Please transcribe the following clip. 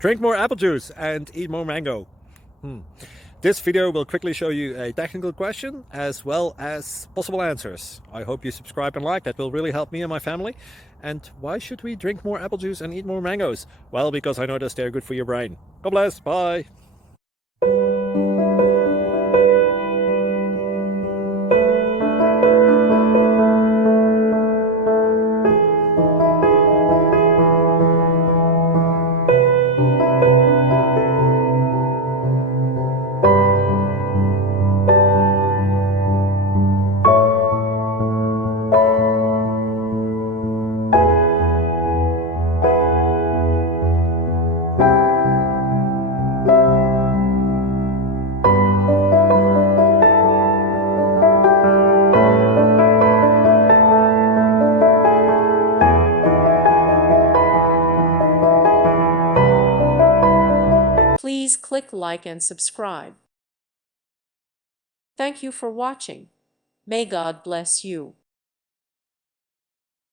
Drink more apple juice and eat more mango. This video will quickly show you a technical question as well as possible answers. I hope you subscribe and like, that will really help me and my family. And why should we drink more apple juice and eat more mangoes? Well, because I noticed they're good for your brain. God bless, bye. Please click like and subscribe. Thank you for watching. May God bless you.